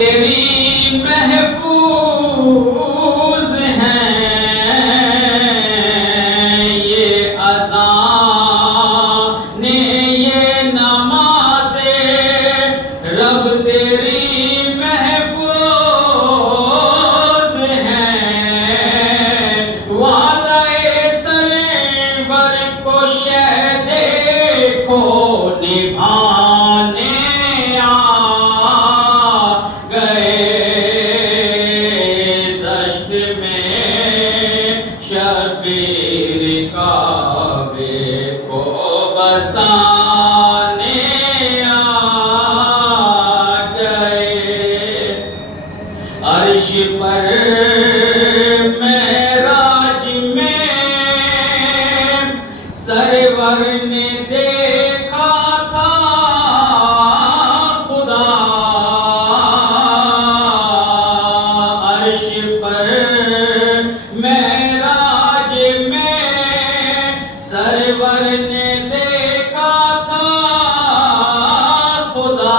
تیری محفوظ ہیں یہ اذان یہ نمازیں رب تیری محفوظ ہیں وعدہ سرور کو شہدے کو نبھانے شبیر کعبے کو بسانے آ گئے عرش پر معراج میں سرور نے دیکھا تھا خدا عرش پر سرور نے دیکھا تھا خدا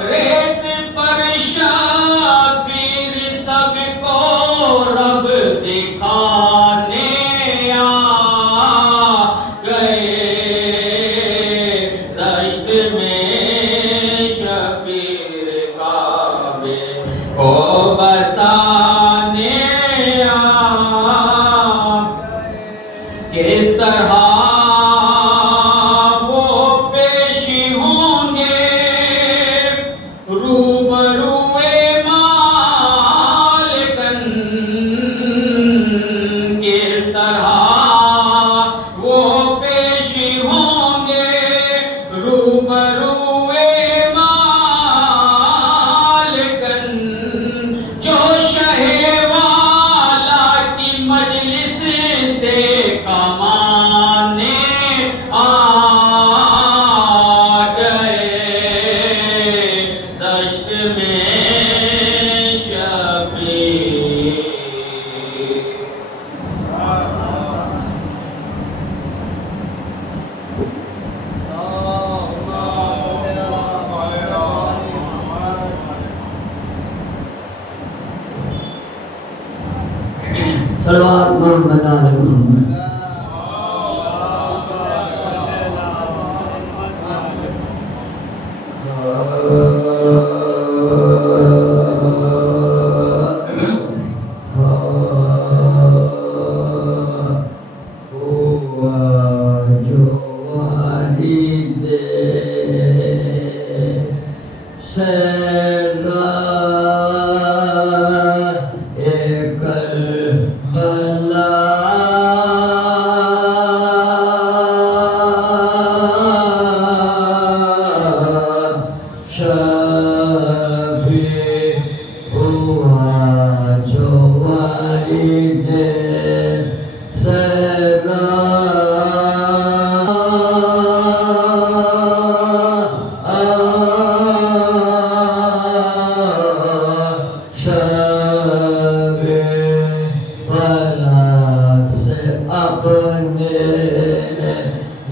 ریت پر شبیر سب کو رب دکھانے آ گئے دشت میں شبیر کعبے کو بسانے کس طرح وہ پیش ہوں گے روبروئے مالکن کس طرح وہ پیش ہوں گے روبروئے مالکن جو شہ والا کی مجلس سے کمانے آ گئے دشت میں شبیر صلوات محمد علی محمد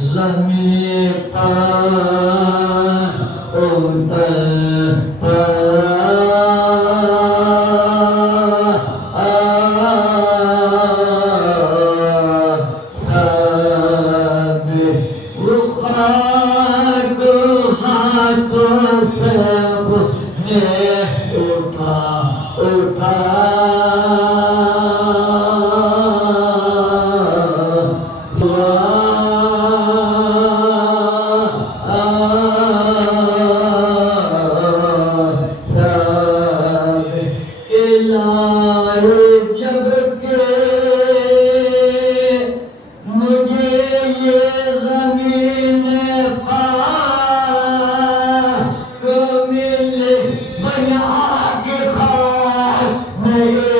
زمین پر اتر میں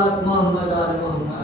صلوات محمد آل محمد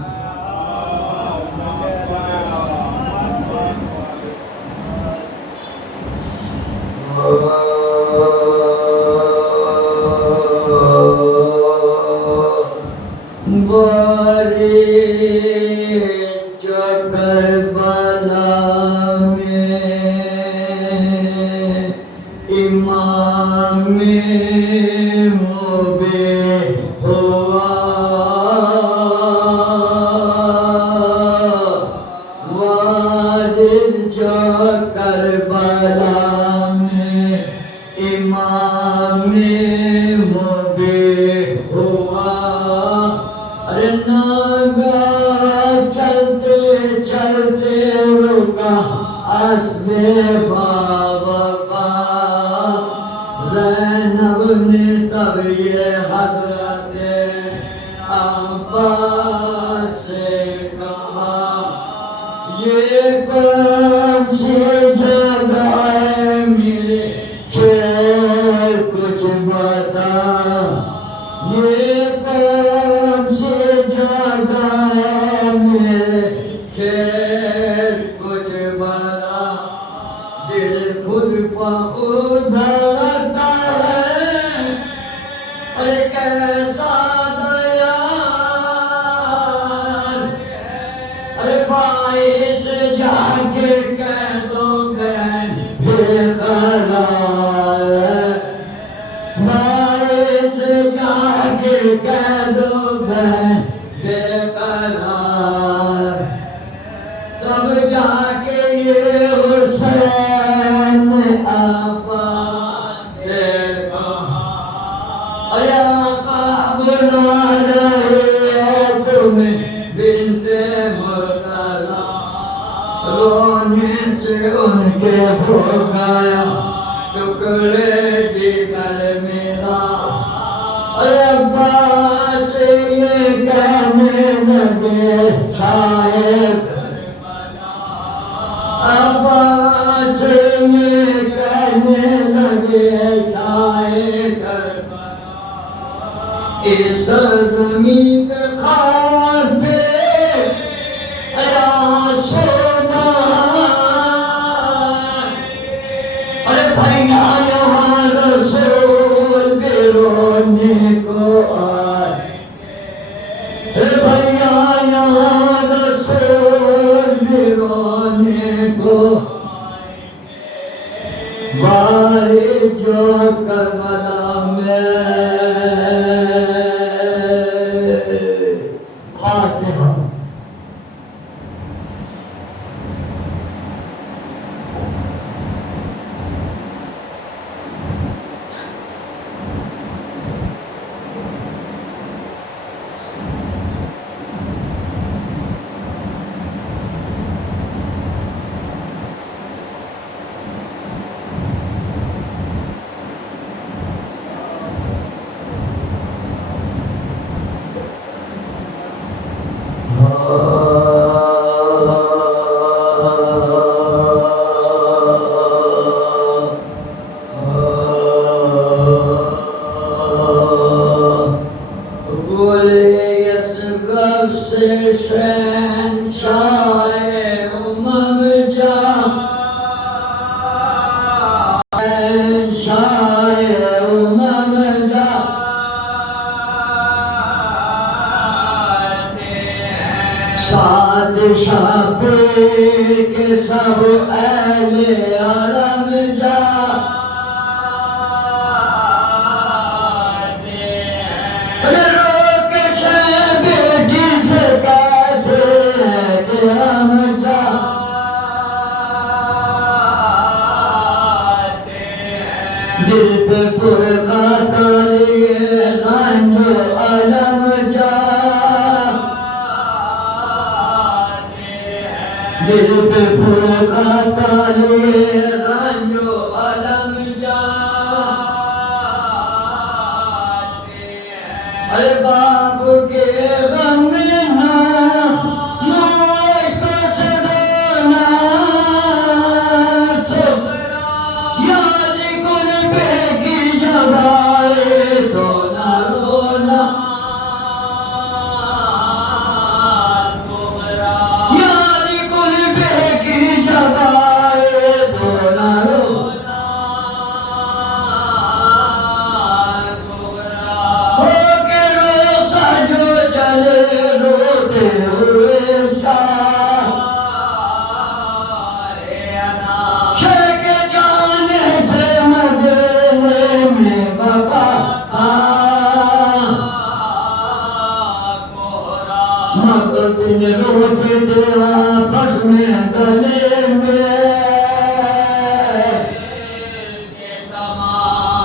مقصد روچ دیا پس میں گلے میں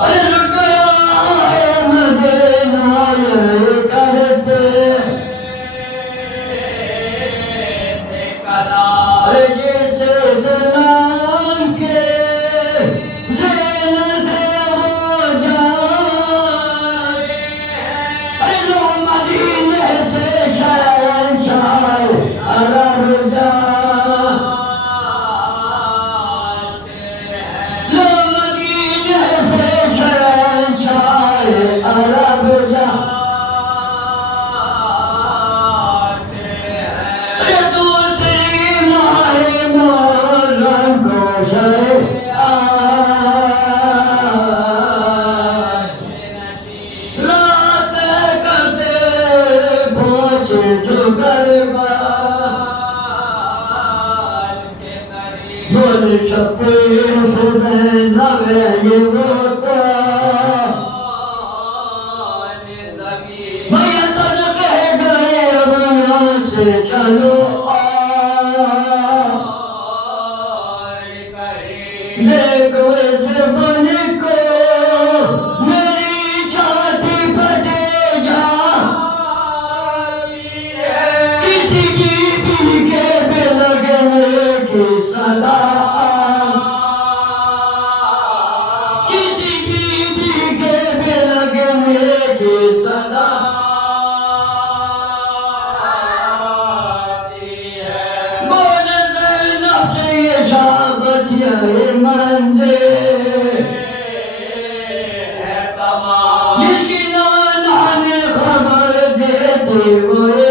لٹ گیا مدینہ یہ کرتے جس اسلام کے زینت وہ جان لو مدینے سے شہنشاہ عرب جان لو مدینے سے شہنشاہ عرب جان دوسری ماہ محرم کو شہ رات کرتے پہنچے جو گربا بول شبیر سے زینب یہ روتا بھائی صدقے گئے اب یہاں سے چلو دیکھو اسے بن کو میری چھاتی پھٹے جا کسی بیوی کے بے لگنے کی صدا کسی بیوی کے بے لگنے کی صدا بول زینب سے یہ شابس یہ منظر جس کی نانا نے خبر دیتے ہوئے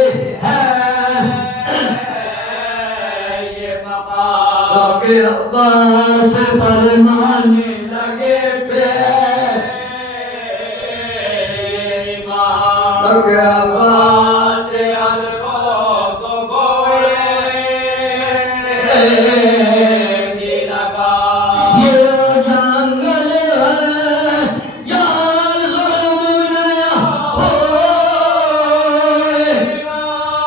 رب عباس فرمانے لگے رب عباس یہ جنگل ہے جہاں ظلم نہ ہوئے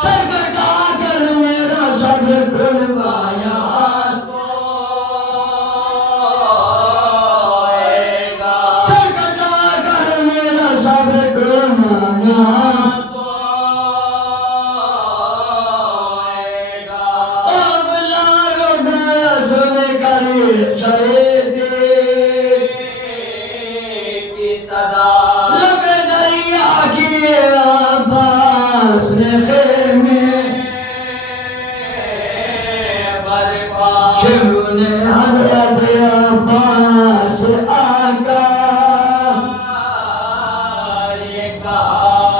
سر کٹا کر میرا سب کھلوایا سر کٹا کر میرا سب کھلوایا اب لارو گیا سن کر شہیدی لب دریا کی عباس نے خیمے شبل حضرت عباس آقا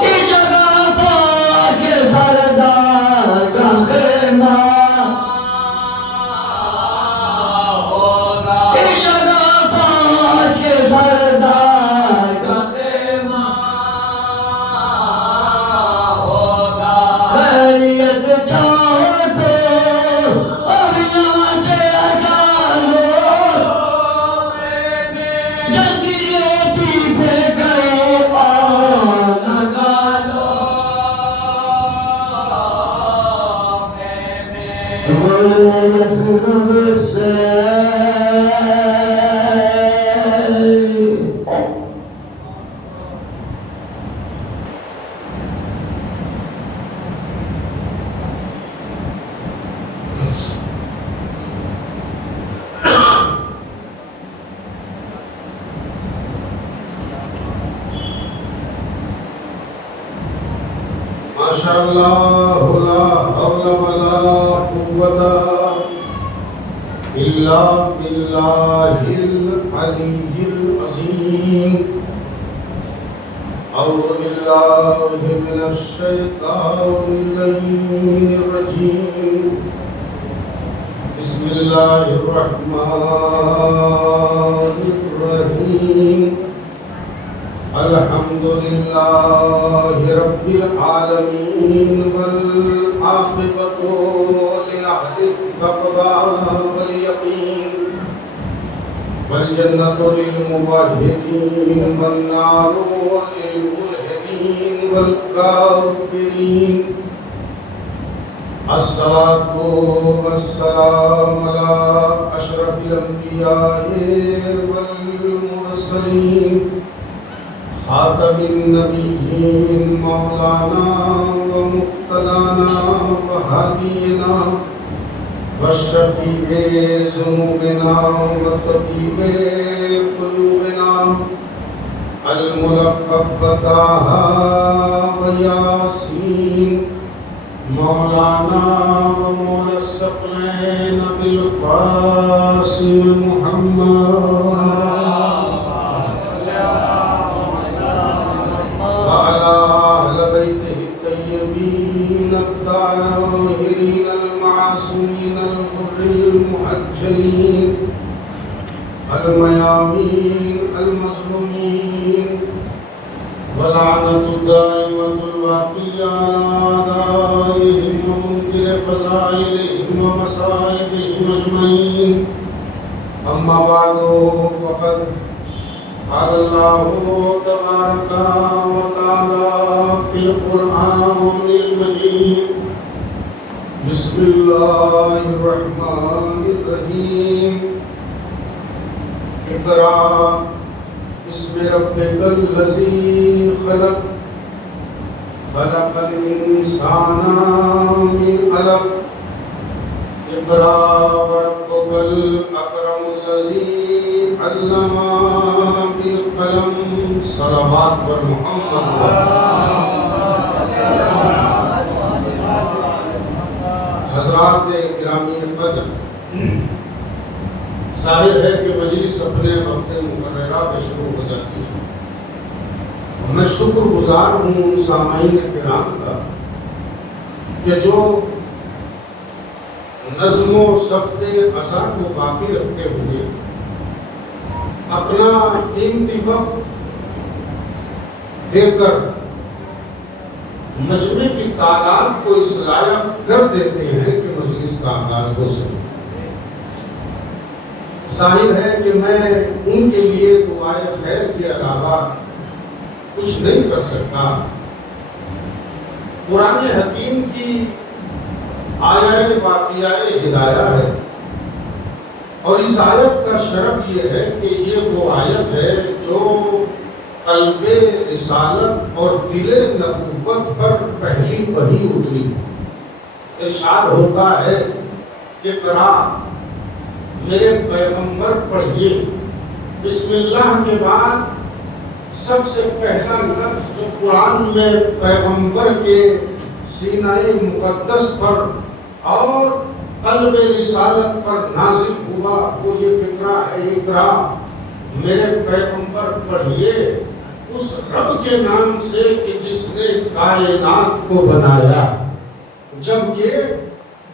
اس جگہ پاک سردار کا خیمہ اس جگہ پاک سردار کا خیمہ خیریت چاہو تو اب یہاں سے ہٹا لو جلدی ریتی پہ گئے اور لگا لو بولے بس خبر سے ماشاءاللہ لا حول ولا قوة إلا بالله العلي العظيم أعوذ بالله من الشيطان اللعين الرجيم بسم الله الرحمن الرحيم الحمد لله رب العالمين والعاقبة لأهل التقوى واليقين والجنة للموحدين والنار للملحدين والكافرين الصلاة والسلام على أشرف الأنبياء والمرسلين خاتم النبيين مولانا ومقتدانا وهادينا وشفيع ذنوبنا وطبيب قلوبنا الملقب بطه وياسين مولانا ومولى الثقلين بالقاسم محمد وعلى أهل بيته الطيبين الطاهرين المعصومين الغر المحجلين الميامين المظلومين ولعنة الدائمة الباقية على أعدائهم ومنكر فضائلهم ومصائبهم أجمعين أما بعد فقد قال الله تبارك وتعالى في القرآن المجيد بسم الله الرحمن الرحيم اقرأ بسم ربك الذي خلق خلق الإنسان من علق اقرأ وربك الأكرم الذي علم بالقلم صلوات پر محمد حضرات گرامی قدر ظاہر ہے کہ مجلس اپنے وقت مقررہ پہ شروع ہو جاتی ہے اور میں شکر گزار ہوں ان سامعین کرام کا کہ جو نظم و ضبط اذان کو باقی رکھتے ہوئے اپنا قیمتی وقت دے کر مجمع کی تعداد کو اس لائق کر دیتے ہیں کہ مجلس کا آغاز ہو سکے ظاہر ہے کہ میں ان کے لیے دعائے خیر کے علاوہ کچھ نہیں کر سکتا قرآن حکیم کی آیہ واقعہ ہدایہ ہے اور اس آیت کا شرف یہ ہے کہ یہ وہ آیت ہے جو قلب رسالت اور دل نبوت پر پہلی وحی اتری ارشاد ہوتا ہے اقرا میرے پیغمبر پڑھیے بسم اللہ کے بعد سب سے پہلا لفظ جو قرآن میں پیغمبر کے سینہ مقدس پر اور قلب رسالت پر نازل ہوا وہ یہ فقرہ ہے اقرا میرے پیغمبر پڑھیے اس رب کے نام سے کہ جس نے کائنات کو بنایا جبکہ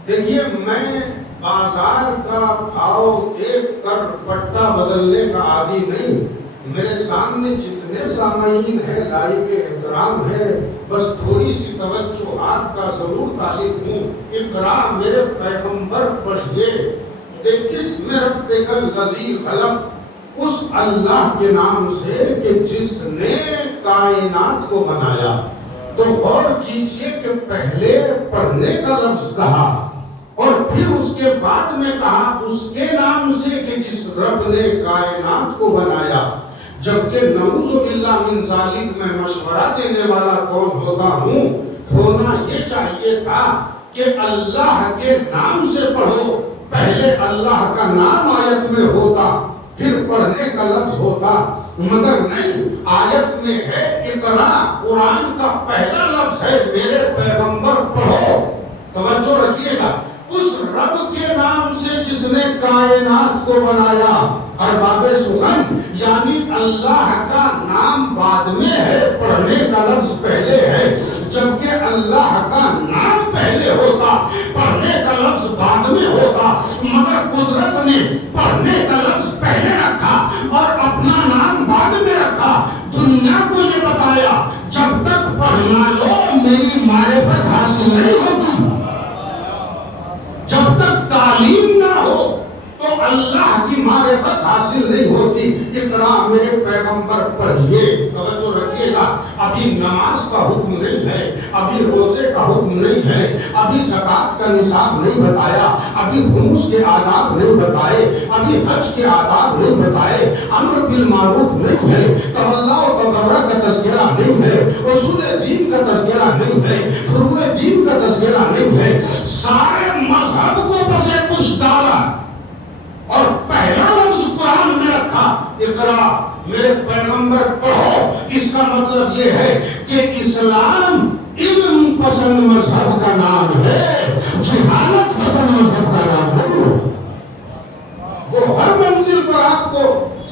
دیکھیے میں بازار کا بھاؤ دیکھ کر پٹا بدلنے کا عادی نہیں میرے سامنے جتنے سامعین ہیں لائق احترام ہے بس تھوڑی سی توجہات کا ضرور طالب ہوں اقرا میرے پیغمبر پڑھیے اسم ربک الذی خلق اس اللہ کے نام سے کہ جس نے کائنات کو بنایا تو غور کیجئے کہ پہلے پڑھنے کا لفظ کہا اور پھر اس کے بعد میں کہا اس کے نام سے کہ جس رب نے کائنات کو بنایا جبکہ نعوذ باللہ من ذالک میں مشورہ دینے والا کون ہوتا ہوں ہونا یہ چاہیے تھا کہ اللہ کے نام سے پڑھو پہلے اللہ کا نام آیت میں ہوتا پھر پڑھنے کا لفظ ہوتا مگر نہیں آیت میں ہے اقرا قرآن کا پہلا لفظ ہے میرے پیغمبر پڑھو توجہ رکھیے گا اس رب کے نام سے جس نے کائنات کو بنایا ارباب سخن یعنی اللہ کا نام بعد میں ہے پڑھنے کا لفظ پہلے ہے جبکہ اللہ کا نام پہلے ہوتا پڑھنے کا لفظ بعد میں ہوتا مگر قدرت نے پڑھنے کا لفظ پہلے رکھا اور اپنا نام بعد میں رکھا دنیا کو یہ بتایا جب تک پڑھنا لو میری معرفت حاصل نہیں ہوتی جب تک تعلیم نہ ہو تو اللہ کی معرفت حاصل نہیں ہوتی۔ اقرا میرے پیغمبر پڑھیے، توجہ رکھیے گا، ابھی نماز کا حکم نہیں ہے، ابھی روزے کا حکم نہیں ہے، ابھی زکوٰۃ کا نصاب نہیں بتایا، ابھی خمس کے آداب نہیں بتائے، ابھی حج کے آداب نہیں بتائے، امر بالمعروف نہیں ہے، تولا و تبرع کا تذکرہ نہیں ہے، اصول دین کا تذکرہ نہیں ہے، فروع دین کا تذکرہ نہیں ہے، سارے مذہب کو بس کچھ ڈالا اور پہلا لفظ قرآن میں رکھا، اقرا میرے پیغمبر پڑھو۔ اس کا مطلب یہ ہے کہ اسلام علم پسند مذہب کا نام ہے، جہالت پسند مذہب کا نام نہیں۔ وہ ہر منزل پر آپ کو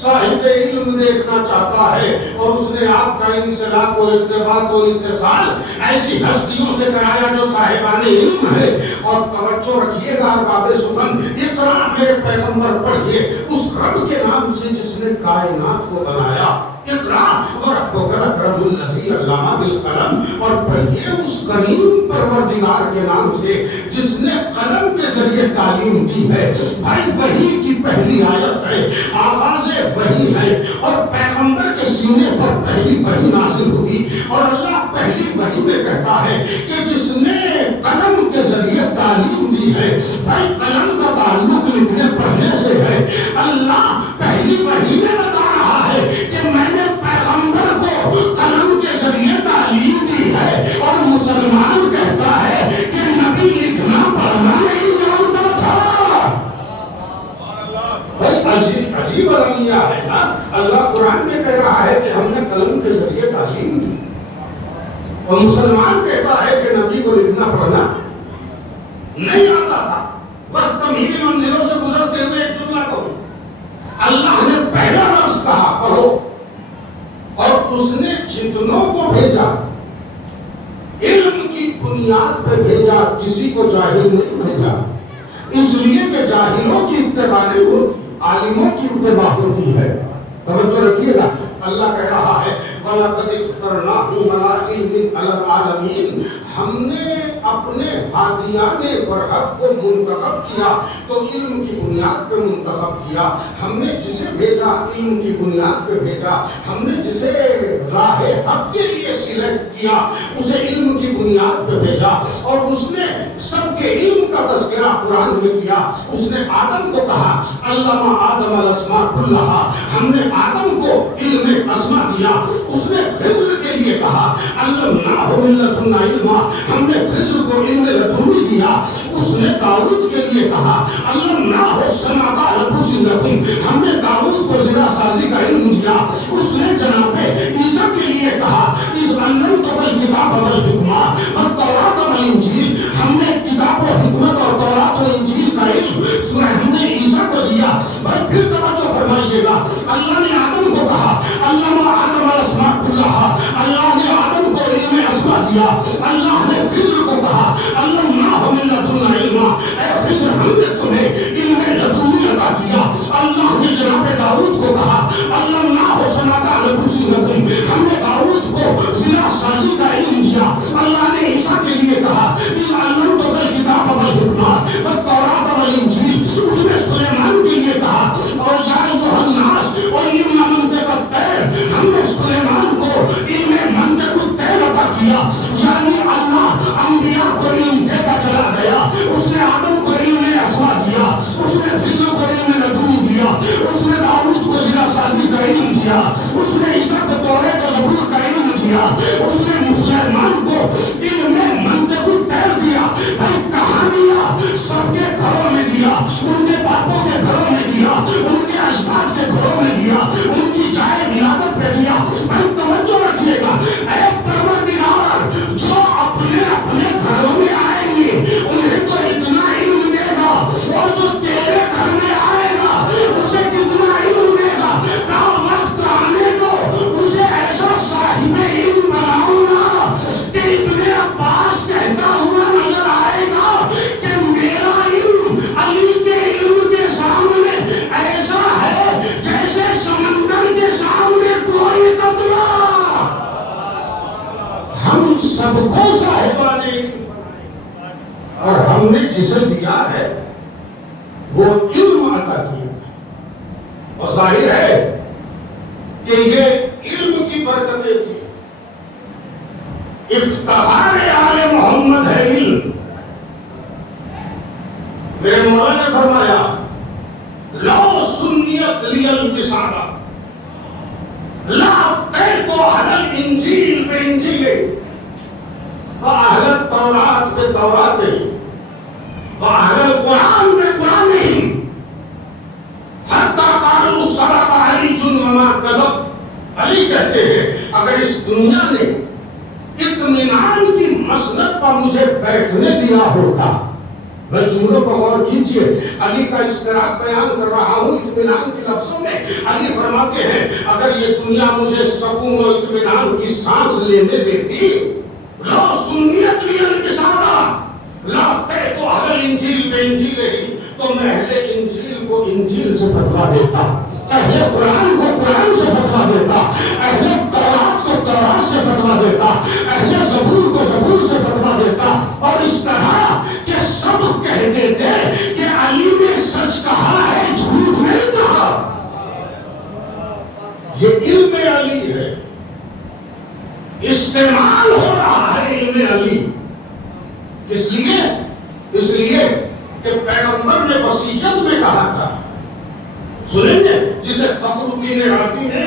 صاحب علم دیکھنا چاہتا ہے، اور اس نے آپ کا انسلاک و ارتباط و اتصال ایسی ہستیوں سے کرایا جو صاحبان علم ہے۔ اور توجہ رکھیے گا ارباب سخن، اقرا میرے پیغمبر پڑھیے اس رب کے نام سے جس نے کائنات کو بنایا۔ اقرا وربک الاکرم الذی علم بالقلم، اور پڑھیے اس کریم پروردگار کے نام سے جس نے قلم کے ذریعے تعلیم دی ہے۔ بھائی وحی کی پہلی آیت ہے، آغاز وحی ہے، اور پیغمبر کے سینے پر پہلی وحی نازل ہوئی، اور اللہ پہلی وحی میں کہتا ہے کہ جس نے قلم کے ذریعے تعلیم دی ہے۔ بھائی قلم کا تعلق لکھنے پڑھنے سے ہے۔ اللہ پہلی وحی میں بتا رہا ہے کہ میں نے پیغمبر کو قلم کے ذریعے تعلیم دی ہے، اور مسلمان کہتا ہے کہ نبی لکھنا پڑھنا نہیں جانتا تھا۔ بھائی عجیب المیہ ہے نا، اللہ قرآن میں کہہ رہا ہے کہ ہم نے قلم کے ذریعے تعلیم دی، اور مسلمان کہتا ہے کہ نبی کو لکھنا پڑھنا نہیں آتا تھا۔ بس تمہیدی منزلوں سے گزرتے ہوئے ایک جملہ کہو، اللہ نے پہلا لفظ کہا پڑھو، اور اس نے جتنوں کو بھیجا علم کی بنیاد پہ بھیجا، کسی کو جاہل نہیں بھیجا، اس لیے کہ جاہلوں کی اتباع نہیں ہوتی، عالموں کی اتباع ہوتی ہے۔ توجہ رکھیے گا، اللہ کہہ رہا ہے وَلَقَدِ اخْتَرْنَاهُمْ عَلَىٰ عِلْمٍ عَلَى الْعَالَمِينَ، ہم نے اپنے ہادیان برحق کو منتخب کیا، تو علم کی بنیاد پہ منتخب کیا۔ ہم نے جسے بھیجا علم کی بنیاد پہ بھیجا، ہم نے جسے راہ حق کے لیے سلیکٹ کیا اسے علم کی بنیاد پہ بھیجا، اور اس نے سب کے علم کا تذکرہ قرآن میں کیا۔ اس نے آدم کو کہا علم آدم الاسماء کلھا، ہم نے آدم کو علم اسماء دیا۔ اس نے خضر کے لیے کہا علمناہ من لدنا علما، ہم نے خضر کو علم لدنی دیا۔ اس نے داؤد کے لیے کہا علمناہ صنعۃ لبوس لکم، ہم نے داؤد کو زرہ سازی کا علم دیا۔ اس نے جناب عیسیٰ کے لیے کہا اذ علمتک الکتاب والحکمہ والتوراۃ والانجیل، ہم نے کتاب و حکمت اور تورات و انجیل کا علم ہم نے عیسیٰ کو دیا۔ بھائی پھر توجہ فرمائیے گا، اللہ نے آدم کو کہا علم آدم الاسماء کلھا، اللہ نے آدم کو علم اسماء دیا۔ اللہ نے خضر کو کہا علمناہ من لدنا علما، اے خضر ہم نے تمہیں علم لدنی عطا کیا۔ اللہ نے جناب داؤد کو کہا علمناہ صنعۃ لبوس لکم، ہم نے داؤد کو زرہ سازی کا علم دیا۔ اللہ نے عیسیٰ کے لیے کہا اذ علمتک الکتاب والحکمہ والتوراۃ والانجیل، اس نے سلیمان کے لیے کہا اور یا ایھا الناس وعلمنا منطق الطیر، ہم نے سلیمان کو علم منطق الطیر عطا کیا۔ یعنی اللہ انبیاء کو علم دیتا چلا گیا۔ اس نے آدم کو علم اسماء دیا، اس نے خضر کو علم لدنی دیا، اس نے داؤد کو زرہ سازی کا علم دیا، اس نے عیسیٰ کو توریت و زبور کا علم دیا، اس نے مسلمان کو علم منطق الطیر دیا۔ بھائی کہانیاں سب کے گھروں میں دیا، ان کے باپوں کے گھروں میں دیا، ان کے اجداد کے گھروں میں دیا، ان کی جائے ولادت پہ دیا۔ بھائی توجہ رکھیے گا، اے پروردگار جو اپنے اپنے گھروں میں آئیں گے انہیں تو اتنا علم دے گا، اور جو تیرے گھر میں آئے گا اسے کتنا علم دے گا، نہ وقت آنے کو اسے ایسا صاحب علم بناؤں گا کہ ابن عباس کہتا ہوا نظر آئے گا کہ میرا علم علی کے علم کے سامنے ایسا ہے جیسے سمندر کے سامنے کوئی قطرہ۔ ہم سب کو صاحبان علم، اور ہم نے جسے دیا ہے وہ علم عطا کیا اور ظاہر ہے کہ یہ علم کی برکتیں تھی. افتخار آل محمد ہے علم. میرے مولا نے فرمایا لو سنیت لی الوسادہ لافتیت علی الانجیل بانجیل واہل التوراۃ بتورات واہل القرآن بقرآن حتی قالوا صدق علی وما کذب. علی کہتے ہیں اگر اس دنیا نے اطمینان کی مسند پر مجھے بیٹھنے دیا ہوتا. میں جملوں پر غور کیجئے. علی کا اشتراک بیان کر رہا ہوں اطمینان کے لفظوں میں. علی فرماتے ہیں اگر یہ دنیا مجھے سکون و اطمینان کی سانس لینے دیتی لو سنیت لی الوسادہ لافتیت علی الانجیل بانجیل تو میں اہل انجیل کو انجیل سے فتوا دیتا, اہل قرآن کو قرآن سے فتوا دیتا, اہل تورات کو تورات سے فتوا دیتا, اہل زبور کو زبور سے فتوا دیتا. اور اس طرح کہ سب کہتے تھے کہ علی نے سچ کہا ہے جھوٹ نہیں کہا. یہ علم علی ہے, استعمال ہو رہا ہے علم علی. اس لیے کہ پیغمبر نے وصیت میں کہا تھا, سنیں گے, جسے فخر الدین رازی نے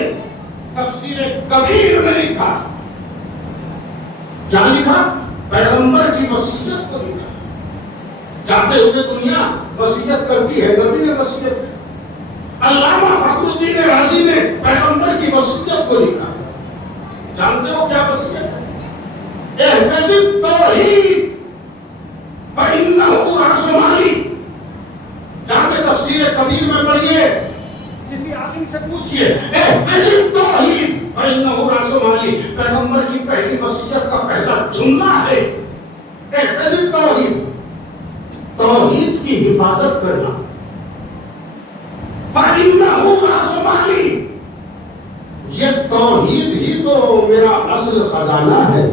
تفسیر کبیر میں لکھا. کیا لکھا؟ پیغمبر کی وصیت کو لکھا. جاتے ہوئے دنیا وصیت کرتی ہے, نبی نے وصیت کی. علامہ فخر الدین رازی نے پیغمبر کی وصیت کو لکھا. جانتے ہو کیا وصیت ہے؟ احفظ التوحید فإنه رأس مالی. جا کے تفسیر کبیر میں پڑھیے, کسی عالم سے پوچھئے احفظ التوحید فإنه رأس مالی. پیغمبر کی پہلی وصیت کا پہلا جملہ ہے احفظ التوحید, توحید کی حفاظت کرنا. فإنه رأس مالی, یہ توحید ہی تو میرا اصل خزانہ ہے.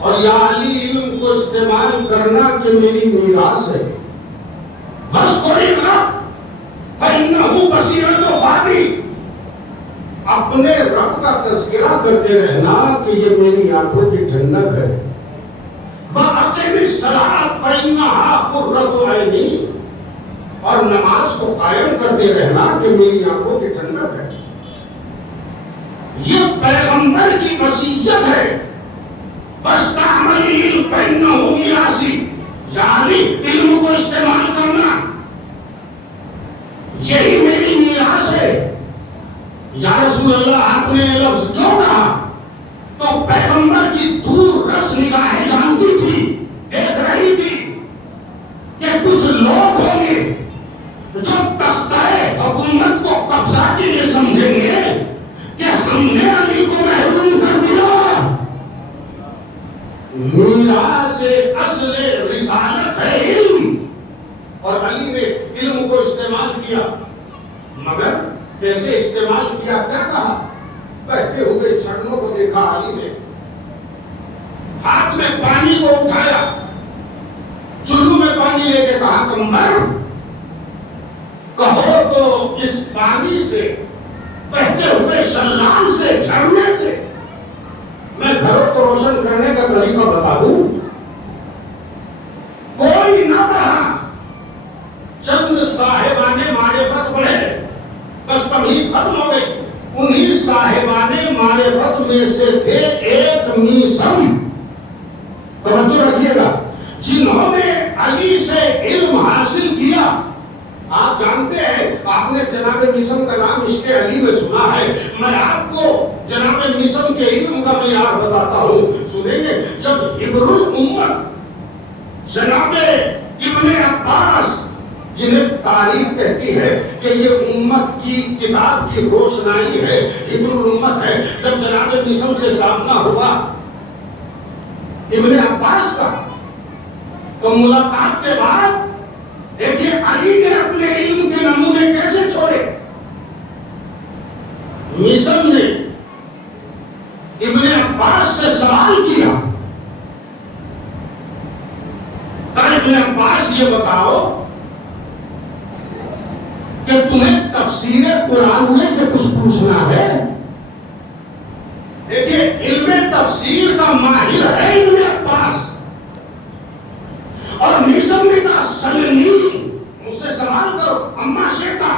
اور یا علی علم کو استعمال کرنا کہ میری میراث ہے. اپنے رب کا تذکرہ کرتے رہنا کہ یہ میری آنکھوں کی ٹھنڈک ہے. اور نماز کو قائم کرتے رہنا کہ میری آنکھوں کی ٹھنڈک ہے. یہ پیغمبر کی وصیت ہے. فاستعمل العلم فإنه میراثی, یعنی علم کو استعمال کرنا یہی میری میراث ہے. یا رسول اللہ آپ نے یہ لفظ کیوں کہا؟ تو پیغمبر کی دور رس نگاہیں جانتی تھی, دیکھ رہی تھی کہ کچھ لوگ ہوں گے جو تختہ حکومت کو قبضہ کے لیے سمجھیں گے کہ ہم نے علی کو محروم کر دیا. میراث اصل رسالت ہے علم, اور علی نے علم کو استعمال کیا. مگر کیسے استعمال کیا, کیا کہا؟ بہتے ہوئے جھرنوں کو دیکھا علی نے, ہاتھ میں پانی کو اٹھایا, چلو میں پانی لے کے کہا کمبر کہو تو اس پانی سے, بہتے ہوئے شلال سے, جھرنے سے میں گھروں کو روشن کرنے کا طریقہ بتا دوں. کوئی نہ پڑھا, چند صاحبان معرفت پڑھے, بس تمہید ختم ہو گئی. انہی صاحبان معرفت میں سے تھے ایک میسم, توجہ رکھیے گا, جنہوں نے علی سے علم حاصل کیا. آپ جانتے ہیں, آپ نے جناب میسم کا نام عشق علی میں سنا ہے. میں آپ کو جناب میسم کے علم کا معیار بتاتا ہوں, سنیں گے. جب حبر الامت جناب ابن عباس, جنہیں تاریخ کہتی ہے کہ یہ امت کی کتاب کی روشنائی ہے, حبر الامت ہے, جب جناب میسم سے سامنا ہوا ابن عباس کا, تو ملاقات کے بعد دیکھیے علی نے اپنے علم کے نمونے کیسے چھوڑے. میسم نے ابن عباس عباس سے سوال کیا، ابن عباس یہ بتاؤ کہ تمہیں تفسیر قرآن میں سے کچھ پوچھنا ہے؟ دیکھیے علم تفسیر کا ماہر ہے ابن عباس، اور میثم نے کہا سلنی، مجھ سے سوال کرو اما شیخا،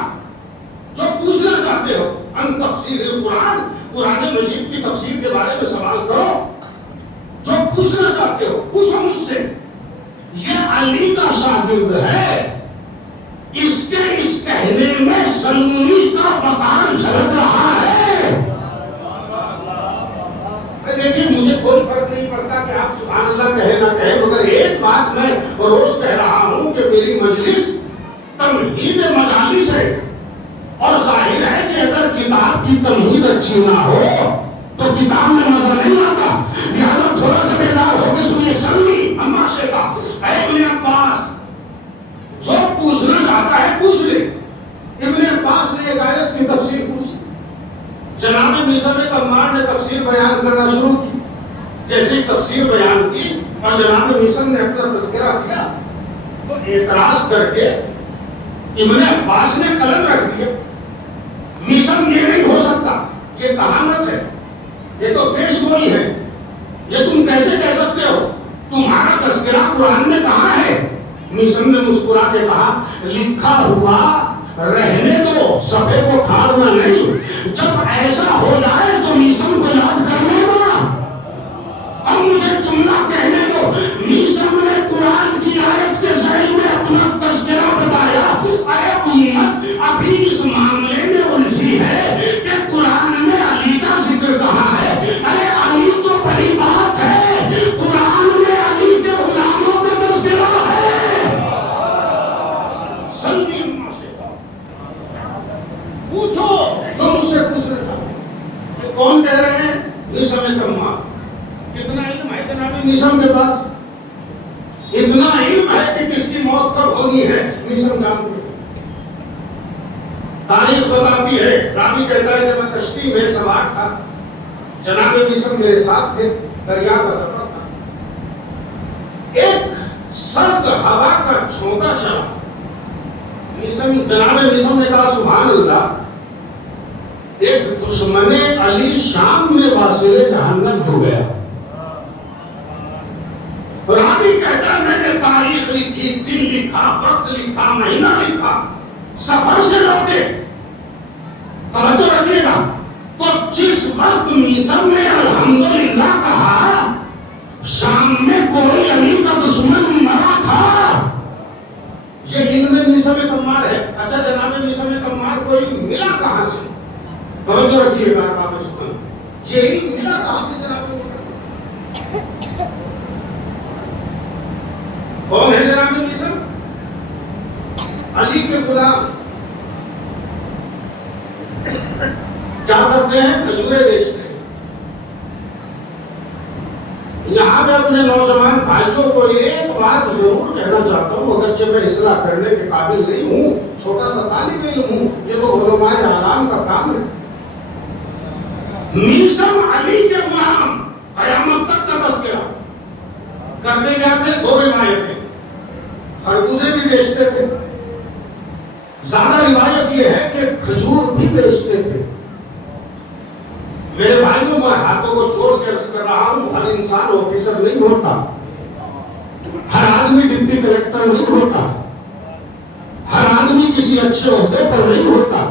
جو پوچھنا چاہتے ہو، ان تفسیر القرآن، قرآن مجید کی تفسیر کے بارے میں سوال کرو، جو پوچھنا چاہتے ہو پوچھو مجھ سے۔ یہ علی کا شاگرد ہے، اس کے اس کہنے میں سلمونی کا وقار جھلک رہا ہے۔ دیکھیں مجھے کوئی فرق نہیں پڑتا کہ آپ سبحان اللہ کہیں نہ کہیں، مگر ایک بات میں روز کہہ رہا ہوں کہ میری مجلس تمہید مجالس ہے، اور ظاہر ہے کہ اگر کتاب کی تمہید اچھی نہ ہو تو کتاب میں مزہ نہیں آتا، لہذا تھوڑا سا بیدار ہو کے سنیے۔ سلمی اما شیخا، اے ابن عباس، جو پوچھنا چاہتا ہے پوچھ لے۔ ابن عباس نے ایک آیت کی تفسیر پوچھی، جناب میثم تمار نے تفسیر بیان کرنا شروع کی، جیسے تفسیر بیان کی اور جناب میثم نے اپنا تذکرہ کیا تو اعتراض کر کے ابن عباس نے قلم رکھ دیا، میثم یہ نہیں ہو سکتا، یہ کہانت ہے، یہ تو پیش گوئی ہے، یہ تم کیسے کہہ سکتے ہو؟ تمہارا تذکرہ قرآن میں کہاں ہے؟ میثم نے مسکرا کے کہا لکھا ہوا رہنے دو، صفحے کو پھاڑنا نہیں، جب ایسا ہو جائے تو میثم کو یاد کر لینا۔ اب مجھے جملہ کہنے دو، میثم نے قرآن کی آیت کے ذیل میں اپنا تذکرہ بتایا، اے امت ابھی اس معاملے میں الجھی ہے کہ قرآن میں علی کا ذکر کہاں ہے؟ ارے علی تو بڑی بات ہے، قرآن میں علی کے غلاموں کا تذکرہ ہے۔ سلمی اما شیخا، پوچھو جو مجھ سے پوچھنا چاہتے ہیں۔ کون کہہ رہے ہیں؟ میثم تمار۔ کتنا علم ہے جناب میثم کے پاس؟ اتنا علم ہے کہ کس کی موت کب ہونی ہے میثم جانتے ہیں۔ تاریخ بتاتی ہے، راوی کہتا ہے کہ میں کشتی میں سوار تھا، جناب میثم میرے ساتھ تھے، دریا کا سفر تھا، ایک سرد ہوا کا جھونکا چلا، جناب میثم نے کہا سبحان اللہ، ایک دشمن علی شام میں واصل جہنم ہو گیا۔ راوی کہتا ہے میں نے تاریخ لکھی، دن لکھا، وقت لکھا، مہینہ لکھا، سفر سے لوٹے۔ توجہ رکھیے گا، تو جس وقت میثم نے الحمدللہ کہا شام میں کوئی علی کا دشمن مرا تھا، یہ علم میثم تمار ہے۔ اچھا جناب میثم تمار کوئی ملا کہاں سے؟ توجہ رکھیے گا آپ سبحان، یہ علم ملا کہاں سے جناب میثم؟ کون ہے جناب میثم؟ علی کے غلام۔ کیا کرتے ہیں؟ کھجورے بیچتے ہیں۔ یہاں میں اپنے نوجوان بھائیوں کو ایک بات ضرور کہنا چاہتا ہوں، اگرچہ میں اصلاح کرنے کے قابل نہیں ہوں، چھوٹا سا طالب علم ہوں، یہ تو علماء اعلام کا کام ہے۔ میثم علی کے غلام، قیامت تک کا تذکرہ کرنے گیا تھے۔ دو روایتیں، خربوزے بھی بیچتے تھے، زیادہ روایت یہ ہے کہ کھجور بھی بیچتے تھے۔ میرے بھائیوں میں ہاتھوں کو چھوڑ کے عرض کر رہا ہوں، ہر انسان آفیسر نہیں ہوتا، ہر آدمی ڈپٹی کلیکٹر نہیں ہوتا، ہر آدمی کسی اچھے عہدے پر نہیں ہوتا،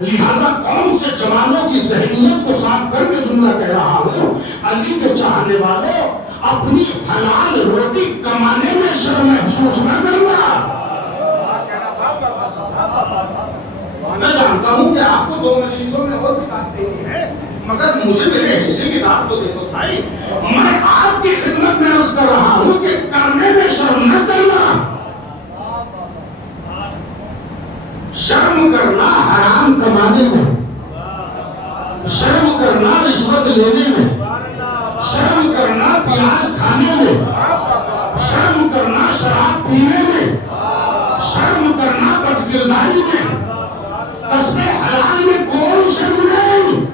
لہذا قوم سے جوانوں کی ذہنیت کو صاف کر کے جملہ کہہ رہا ہوں، علی کے چاہنے والوں اپنی حلال روٹی کمانے میں شرم محسوس نہ کرنا۔ میں جانتا ہوں کہ آپ کو دو مجلسوں میں اور بھی بات نہیں ہے، مگر مجھے میرے حصے کی بات تو دے دو بھائی۔ میں آپ کی خدمت میں عرض کر رہا ہوں کہ کرنے میں شرم نہ کرنا، شرم کرنا حرام کمانے میں، شرم کرنا رشوت لینے میں، شرم کرنا پیاز کھانے میں، شرم کرنا شراب پینے میں، شرم کرنا بدکرداری میں، کسب حلال میں کوئی شرم نہیں۔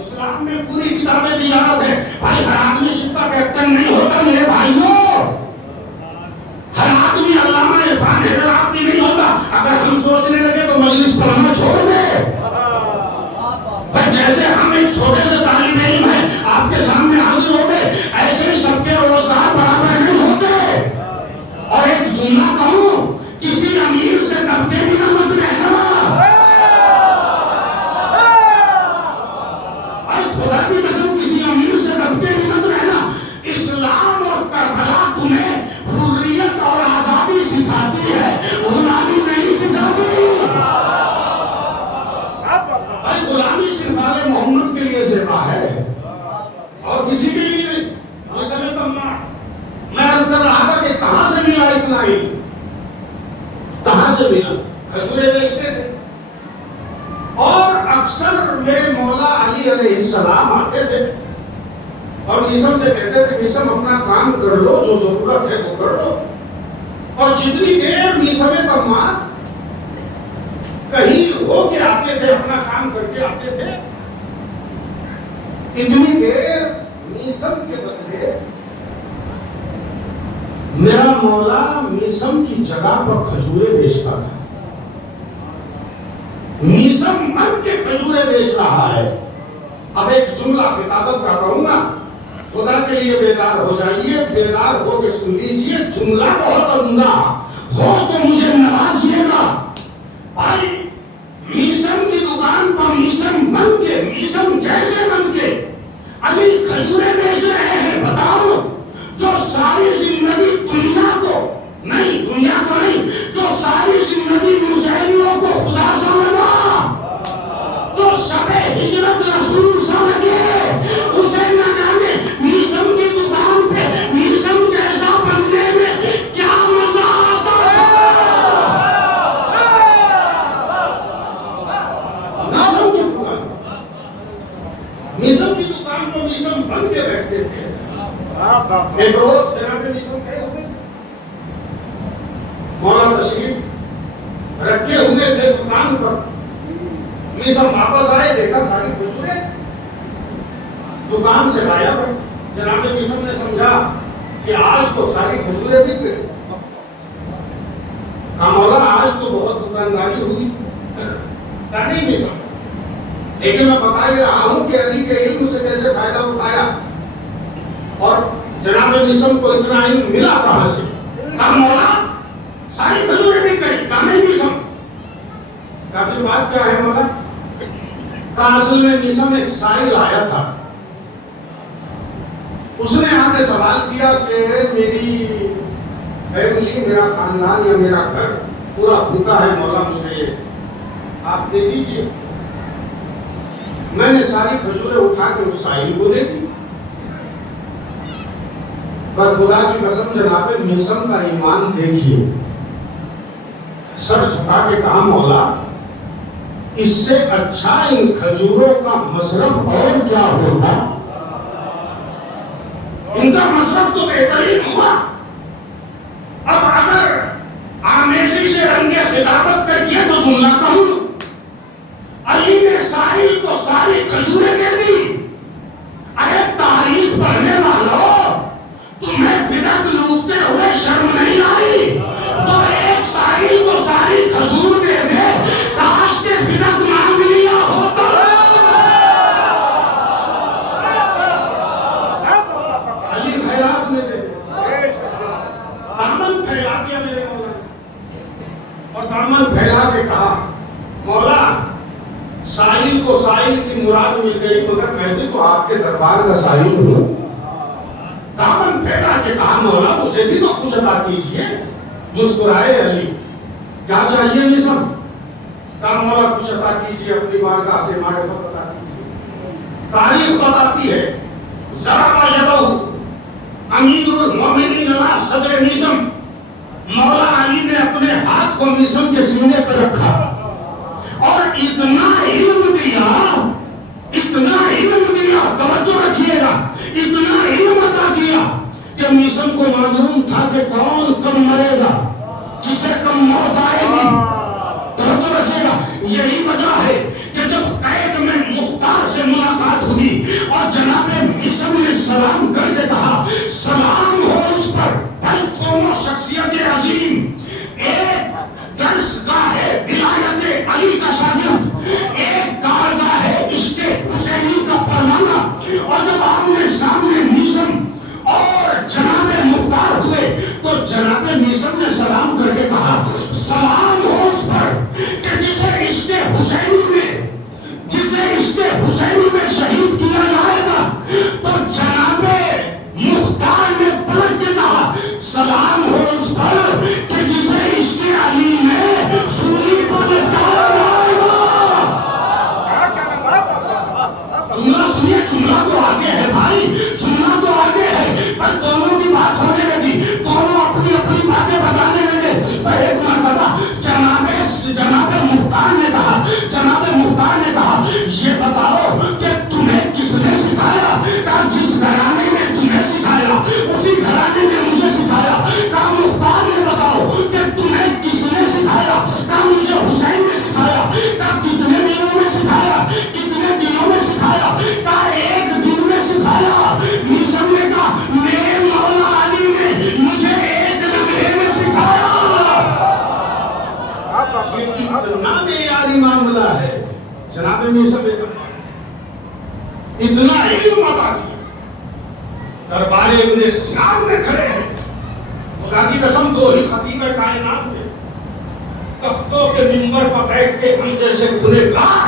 اسلام میں پوری کتابیں تجارت ہے۔ کہ جیسے ہم ایک چھوٹے سے طالب علم ہیں آپ کے سامنے حاضر ہو گئے، ایسے ہی سب کے روزگار برابر نہیں ہوتے۔ اور ایک جملہ کہوں، کسی امیر سے دب کے بھی نہ مت رہنا۔ خدا کی قسم کسی امیر سے دب کے بھی مت رہنا۔ اسلام اور کربلا تمہیں حریت اور آزادی سکھاتی ہے، غلامی نہیں سکھاتی۔ غلامی صرف آل محمد کے لیے زیبا ہے اور کسی کے لیے نہیں۔ میں عرض کر رہا تھا کہ کہاں سے ملا اتنا علم، کہاں سے ملا؟ کھجورے بیچتے تھے، اور اکثر میرے مولا علی علیہ السلام آتے تھے اور میسم سے کہتے تھے میسم اپنا کام کر لو، جو ضرورت ہے وہ کر لو۔ اور جتنی دیر میسم تمام کہیں ہو کے آتے تھے، اپنا کام کر کے آتے تھے، اتنی دیر میسم کے بدلے میرا مولا میسم کی جگہ پر کھجورے بیچتا تھا۔ میسم من کے کھجورے بیچ رہا ہے۔ اب ایک جملہ خطابت کا کہوں گا، خدا کے لیے بیدار ہو جائیے، بیدار ہو کے سن لیجئے، جملہ بہت عمدہ ہو تو مجھے نوازیے گا۔ بھائی میسم کی دکان پر میسم بن کے، میسم جیسے بن کے علی کھجورے بیچ رہے ہیں۔ بتاؤ، جو ساری زندگی دنیا کو نہیں، جو ساری زندگی مسیحیوں کو خدا سمجھا، جو شب ہجرت رسول سمجھے، اسے نہ جانے میسم کی دکان پہ میسم جیسا بننے میں کیا مزہ آتا ہے۔ میسم کی دکان پر میسم بن کے بیٹھتے تھے۔ ایک روز جناب میسم کہے ہوئے مولا تشریف رکھے ہوئے تھے دکان پر، میسم واپس آئے، دیکھا ساری کھجورے دکان سے غائب ہے۔ جناب میسم نے سمجھا کہ آج تو ساری کھجورے بک گئی۔ کہا مولا آج تو بہت دکانداری ہوئی۔ کہا نہیں میسم، لیکن میں بتا ہی رہا ہوں کہ علی کے علم سے کیسے فائدہ اٹھایا، اور جناب میسم کو اتنا علم ملا کہاں سے۔ کہا مولا ساری کھجورے بک گئی۔ کہا نہیں میسم۔ کہا پھر بات کیا ہے مولا؟ کہا اصل میں میسم ایک سائل آیا تھا، اس نے آ کے سوال کیا کہ میری فیملی، میرا خاندان یا میرا گھر پورا بھوکا ہے مولا، مجھے آپ دے دیجئے۔ میں نے ساری کھجورے اٹھا کے اس سائل کو دے دی۔ پر خدا کی قسم جناب میسم کا ایمان دیکھیے، سر جھکا کے کہا مولا اس سے اچھا ان کھجوروں کا مصرف اور کیا ہوتا، ان کا مصرف تو بہترین ہوا۔ اب اگر آمیزی سے رنگ خطابت کریے تو جملہ کہوں، علی نے ساحل کو ساری کھجورے دے دی۔ اے تاریخ پڑھنے والوں، تمہیں فدق لوٹتے ہوئے شرم نہیں آئی؟ تو ایک ساحل کو ساری کھجور دے دے، کاش کے فدق مانگ لیا ہوتا۔ علی خیرات میں دے، دامن پھیلا دیا میرے مولا، اور دامن پھیلا کے کہا مولا ساحل کو ساحل کی مراد مل گئی، مگر میں بھی تو آپ کے دربار کا ساحل ہوں۔ دامن پھیلا کے کہا مولا مجھے بھی تو کچھ عطا کیجئے۔ مسکرائے علی، کیا چاہیے میسم؟ کہا مولا کچھ عطا کیجئے، اپنی بارگاہ سے معرفت عطا کیجئے۔ تاریخ بتاتی ہے ضرب یدہ امیر المومنین علی صدر میسم، مولا علی نے اپنے ہاتھ کو میسم کے سینے پر رکھا اور اتنا علم دیا، توجہ رکھیے گا، اتنا علم عطا کیا کہ میسم کو معلوم تھا کہ کون کم مرے گا، جسے کم موت آئے گی۔ توجہ رکھیے گا، یہی وجہ ہے کہ جب قید میں مختار سے ملاقات ہوئی اور جناب میسم نے سلام کر کے کہا سلام ہو اس پر، بھائی دونوں شخصیت عظیم، ایک درس گاہ ولایت علی کا شاگرد، ایک کارگاہ عشق حسین میں شہید کیا جائے گا تو جناب مختار نے پلٹ کے کہا سلام ہو اس پر کہ جسے عشق علی میں سولی پر لٹکایا جائے گا. جملہ سنیے, جملہ تو آگے ہے بھائی, جملہ تو آگے ہے, پر دونوں کی بات ہونے لگی, دونوں اپنی اپنی باتیں بتانے لگے. پر ایک مرتبہ جناب مختار نے کہا, جناب مختار نے کہا یہ بتاؤ کہ تمہیں کس نے سکھایا؟ کہا جس گھرانے نے تمہیں سکھایا اسی گھرانے نے مجھے سکھایا. کہا مختار نے بتاؤ کہ تمہیں کس نے سکھایا؟ کہا مجھے حسین نے سکھایا. کہا کتنے دنوں میں سکھایا؟ کتنے دنوں میں سکھایا؟ کہا ایک دن میں سکھایا. میثم نے کہا میرے مولا علی نے مجھے ایک لمحے میں سکھایا. اتنا معیاری معاملہ ہے. جناب میثم نے کہا اتنا علم عطا کیا. دربار ابن زیاد میں کھڑے ہیں, خدا کی قسم دو ہی خطیب کائنات میں تختوں کے منبر پر بیٹھ کے ہم جیسے گنہگار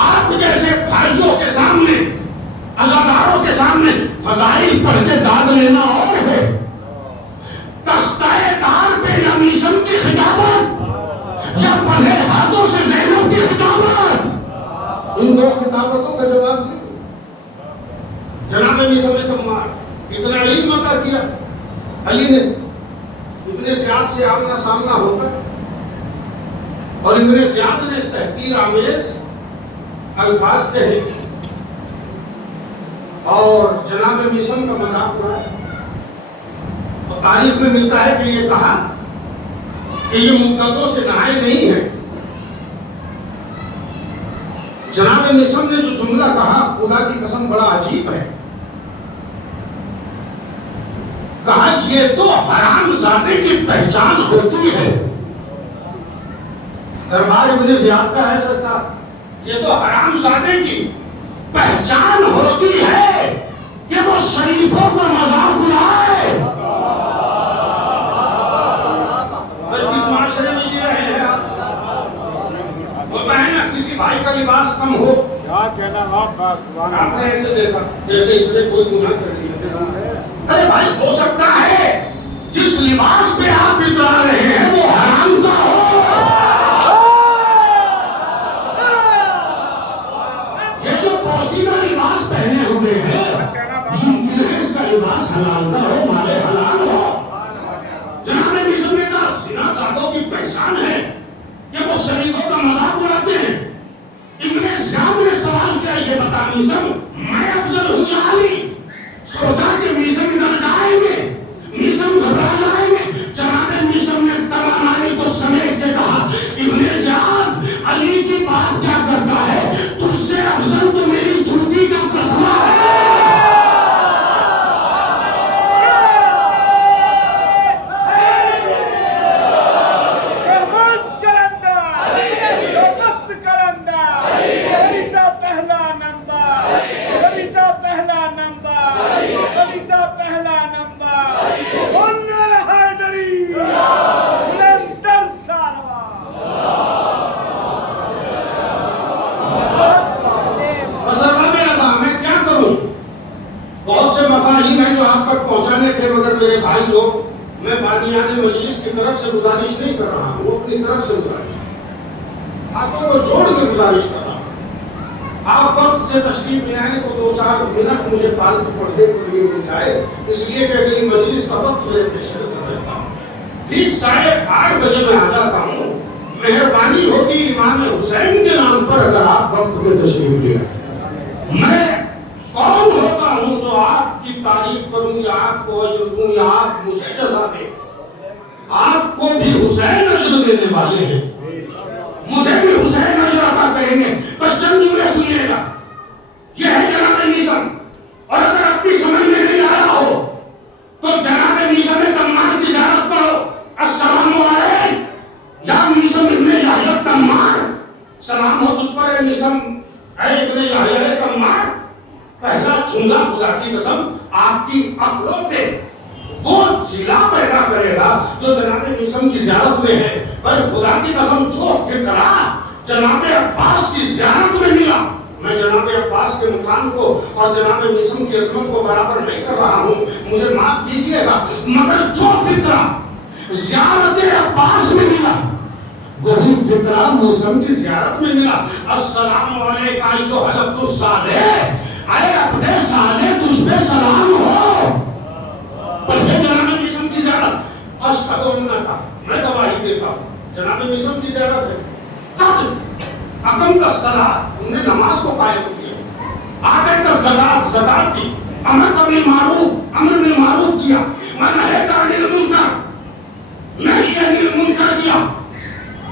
آپ جیسے بھائیوں کے سامنے, عزاداروں کے سامنے فضائل پڑھ کے داد لینا اور ہے. تختہ دار پہ یا میثم کی خطابت یا پڑھے ہاتھوں سے زینب کی خطابت, ان دو خطابتوں کا جواب دیا. جناب میثم نے تمہار اتنا علم عطا کیا. علی نے ابن زیاد سے آمنا سامنا ہوتا اور ابن زیاد نے تحقیر آمیز الفاظ کہے اور جناب میثم کا مذاق اڑایا. اور تاریخ میں ملتا ہے کہ یہ کہا کہ یہ مدتوں سے نہائے نہیں ہے. جناب میثم نے جو جملہ کہا خدا کی قسم بڑا عجیب ہے. کہا یہ تو حرام زادے کی پہچان ہوتی ہے. دربار ابن زیاد کا ہے سرکار, یہ تو حرام زادے کی پہچان ہوتی ہے کہ وہ شریفوں کو مذاق اڑائے. کس معاشرے میں جی رہے ہیں آپ؟ وہ پہنا کسی بھائی کا لباس کم ہو, آپ نے ایسے دیکھا جیسے اس نے کوئی گناہ کر لیا. ارے بھائی ہو سکتا ہے جس لباس پہ آپ اترا رہے ہیں وہ حرام کا ہو. یہ جو پوشیدہ لباس پہنے ہوئے ہیں ممکن ہے اس کا لباس حلال کا ہو, مال حلال ہو. جناب میثم نے کہا زنا زادوں کی پہچان ہے کہ وہ شریفوں کا مذاق اڑاتے ہیں. ابن زیاد نے سوال کیا یہ بتا میثم میں افضل ہوں یا علی؟ سوچا کہ میثم ڈر جائیں گے, میثم گھبرا جائیں گے. جناب میثم نے تمام کو سمیٹ کے کہا ابن زیاد علی کی بات کیا کرتا ہے, تجھ سے افضل تو میری جوتی کا قصبہ ہے. پہنچانے تھے مگر میرے بھائی لوگ میں بانیان مجلس کی طرف سے گزارش نہیں کر رہا ہوں, وہ اپنی طرف سے گزارش ہاتھوں کو جوڑ کے گزارش کر رہا ہوں. آپ وقت سے تشریف لے آئیں تو 2-4 منٹ مجھے فالتو پڑھنے کے لیے مل جائے, اس لیے کہ اگلی مجلس کا وقت میرے پیشے کر دیتا ہوں. ٹھیک 8:30 بجے میں آ جاتا ہوں. مہربانی ہوگی امام حسین کے نام پر اگر آپ وقت میں تشریف لے آئیں. میں کون ہوتا ہوں جو آپ کی تعریف کروں یا آپ کو اجر دوں یا آپ مجھے جزا دیں؟ آپ کو بھی حسین اجر دینے والے ہیں, مجھے بھی حسین اجر عطا کریں گے. بس چند جملے سنیے گا. یہ ہے جناب میثم, اور اگر اپنی سمجھ میں نہیں آیا ہو تو جناب میثم تمار کی زیارت پڑھو. السلام علیکم یا میثم ابن یحییٰ تمار, سلام ہو تجھ پر اے میثم اے ابن یحییٰ تمار. پہلا جملہ خدا کی قسم آپ کی عقلوں پہ وہ جلا پیدا کرے گا جو جناب میثم کی زیارت میں ہے. پر خدا کی قسم جو فکرہ جناب عباس کی زیارت میں نہیں عباس کے مقام کو اور جناب میثم کی عظمت کو برابر نہیں کر رہا ہوں، مجھے معاف کیجئے گا، مگر جو فکرہ زیارت عباس میں ملا وہی فکرہ میثم کی زیارت میں ملا۔ السلام علیکہ ایھا العبد الصالح، اے عبد صالح تجھ پہ سلام ہو۔ پہلے جناب میثم کی زیارت اشہد ان کا، میں گواہی دیتا ہوں جناب میثم کی زیارت ہے۔ تب اقمت الصلاۃ، تم نے نماز کو قائم کیا، آتیت الزکوٰۃ، زکوٰۃ دی، امرت بالمعروف، امر بالمعروف کیا، ونہیت عن المنکر، نہی عن المنکر کیا۔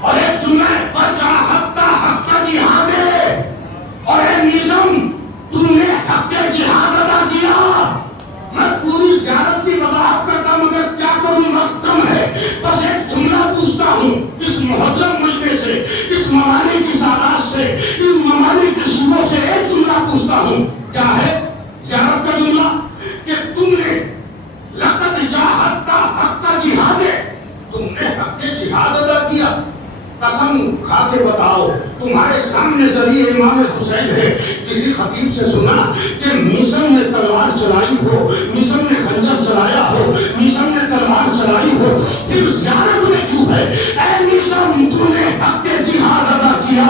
اور ایک جملہ ہے وجاہدت حق جہاد، اور اے میثم تم نے حق جہاد ادا کیا۔ میں پوری زیارت کی وضاحت کرتا مگر کیا کروں، وقت کم ہے، بس ایک جملہ پوچھتا ہوں اس محترم مجلس سے، اس ممالک کی سادات سے، ان ممالک کے شیووں سے ایک جملہ پوچھتا ہوں، کیا ہے زیارت کا جملہ؟ کہ تم نے لقد جاہدت حق جہاد، تم نے حق جہاد ادا کیا۔ قسم کھا کے بتاؤ، تمہارے سامنے ذریعہ امام حسین ہے، کسی خطیب سے سنا کہ میثم نے تلوار چلائی ہو، میثم نے خنجر چلایا ہو، میثم نے تلوار چلائی ہو، پھر زیارت میں کیوں ہے؟ اے میثم تم نے حق جہاد ادا کیا،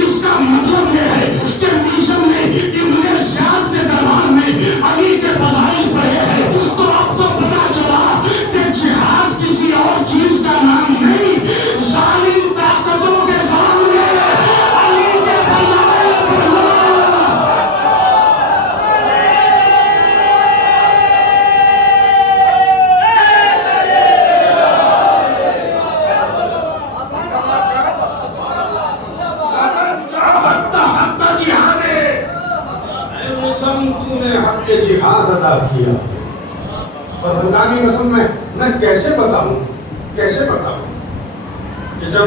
اس کا مطلب یہ ہے کہ میثم نے ابن زیاد کے دربار میں علی کے فضائل پڑھے ہیں، تو اب تو پتا چلا کہ جہاد کسی اور چیز کا نام نہیں، ظالم طاقتوں کے سامنے علی کے فضائل پڑھنا۔ جہاد ادا کیا، اور خدا کی قسم میں کیسے بتاؤں کہ جب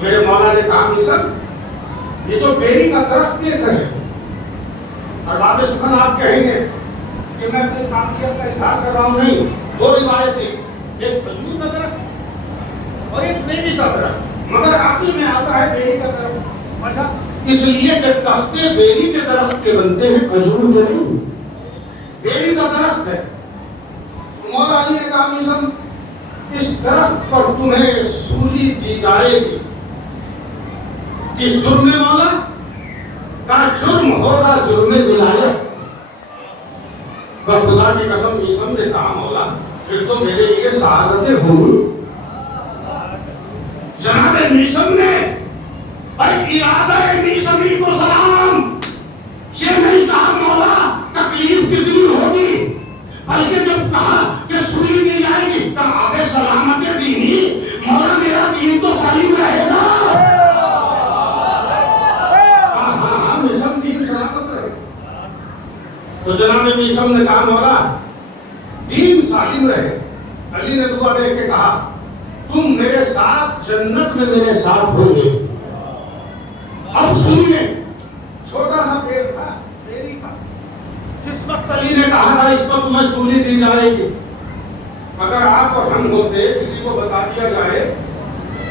میرے مولا نے کہا میثم یہ جو بیری کا درخت دیکھ رہے ہیں، اور باب سخن آپ کہیں گے کہ میں اپنی کامیت کا اظہار کر رہا ہوں، نہیں، دو روایتیں، ایک کھجور کا درخت اور ایک بیری کا درخت، مگر عقل میں آتا ہے بیری کا درخت، وجہ اس لیے کہ تختے بیری کے درخت کے بنتے ہیں، کھجور کے نہیں، بیری کا درخت ہے۔ مولا علی نے کہا میثم اس درخت پر تمہیں سولی دی جائے گی، کس جرم میں مولا؟ کا جرم ہوگا جرم ولایت۔ پر خدا کی قسم میثم نے کہا مولا پھر تو میرے لیے سعادتیں ہوں۔ جناب میثم نے اے ارادہ میثمی کو سلام، یہ نہیں کہا مولا تکلیف کتنی ہوگی، بلکہ جب کہا کہ سولی دی جائے گی تب آب سلامت دینی، مولا میرا دین تو سلیم رہے گا۔ ہاں میثم دین سلامت رہے۔ تو جناب میثم نے کہا مولا دین سالم رہے۔ علی نے دعا دے کے کہا تم میرے ساتھ جنت میں میرے ساتھ ہوں گے۔ اب سنیے، چھوٹا سا پیڑ تھا بیری کا، جس وقت علی نے کہا تھا اس پر تمہیں سولی دی جائے گی، اگر آپ اور ہم ہوتے کسی کو بتا دیا جائے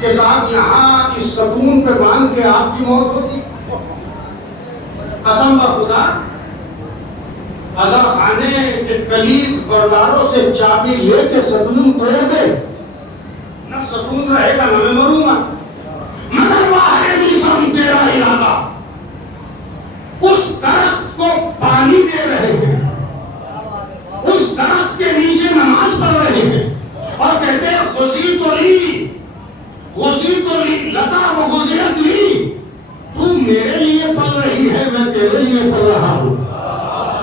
کہ صاحب یہاں اس ستون پہ باندھ کے آپ کی موت ہوگی، قسم بخدا اضر خانے کے کلید برداروں سے چابی لے کے ستون توڑ دے، نہ ستون رہے گا نہ میں مروں گا۔ مگر واہ میثم تیرا ارادہ، اس درخت کو پانی دے رہے ہیں، اس درخت کے نیچے نماز پڑھ رہے ہیں اور کہتے ہیں غزیت لی لتا و غزیت لی، تو میرے لیے پڑھ رہی ہے میں تیرے لیے پڑھ رہا ہوں۔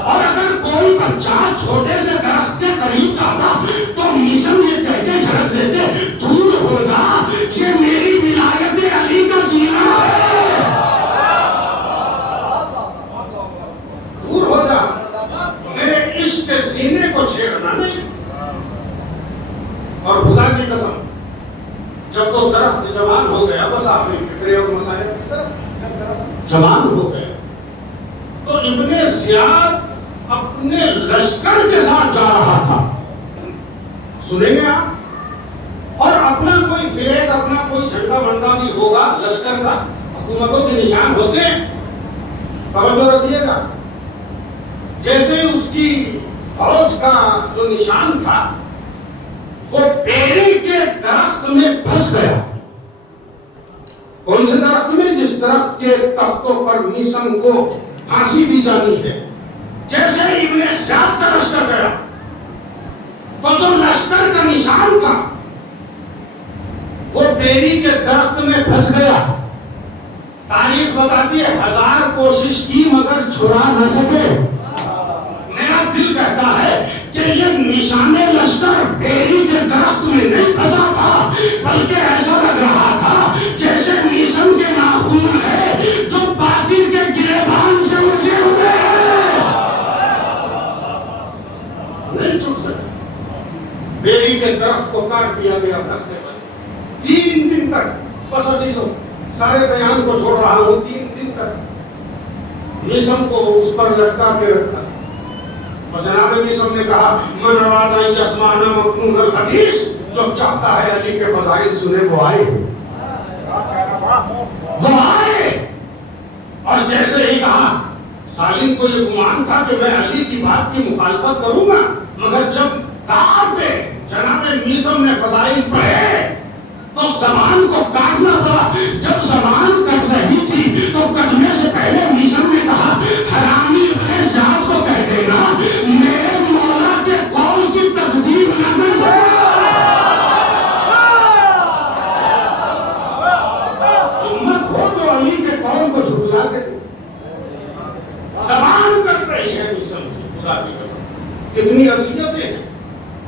اور اگر کوئی بچہ چھوٹے سے درخت کے قریب آتا تو میثم یہ کہہ کے جھڑک دیتے دور ہو جا، یہ میری ولایت علی کا سینہ ہے، دور ہو جا، میرے عشق سینے کو چھیڑنا نہیں۔ اور خدا کی قسم جب وہ درخت جوان ہو گیا، بس آخری فکرے اور مسائل جوان ہو گئے، تو ابن زیاد اپنے لشکر کے ساتھ جا رہا تھا، سنیں گے آپ، اور اپنا کوئی فلیگ اپنا کوئی جھنڈا منڈا بھی ہوگا لشکر کا، حکومتوں کے نشان ہوتے ہیں، توجہ رکھیے گا۔ جیسے اس کی فوج کا جو نشان تھا وہ بیری کے درخت میں پھنس گیا. کون سے درخت میں؟ جس درخت کے تختوں پر میثم کو پھانسی دی جانی ہے. جیسے ابن زیاد کا لشکر گیا تو جو لشکر کا نشان تھا وہ بیری کے درخت میں پھنس گیا. تاریخ بتاتی ہے 1000 کوشش کی مگر چھڑا نہ سکے. میرا دل کہتا ہے کہ یہ نشان لشکر بیری کے درخت میں نہیں پھنسا تھا بلکہ ایسا لگ رہا تھا جیسے میثم کے ناخون ہے جو باطل کے گریبان سے الجھے ہوئے ہیں. نہیں چھوٹ سکے. بیری کے درخت کو کاٹ دیا گیا تختے پر. 3 دن تک. بس عزیزوں سارے بیان کو چھوڑ رہا ہوں. 3 دن تک میثم کو اس پر لٹکا کے رکھا اور جناب میثم نے کہا من اراد ان یسمع مکنون الحدیث، جو چاہتا ہے علی کے فضائل سنے وہ آئے. وہ آئے اور جیسے ہی کہا سالم کو یہ گمان تھا کہ میں علی کی بات کی مخالفت کروں گا، مگر جب دار پہ جناب میثم نے فضائل پڑھے تو زبان کو کاٹنا پڑا. جب زبان کٹ رہی تھی تو کٹنے سے پہلے میثم نے کہا حرامی ابن زیاد کو کہہ دینا میرے مولا کے قول کی تکذیب نہ کر سکا. ہمت ہو تو علی کے قول کو جھٹلا کے زبان کٹ رہی ہے میثم کی. خدا کی قسم کتنی اذیتیں ہیں.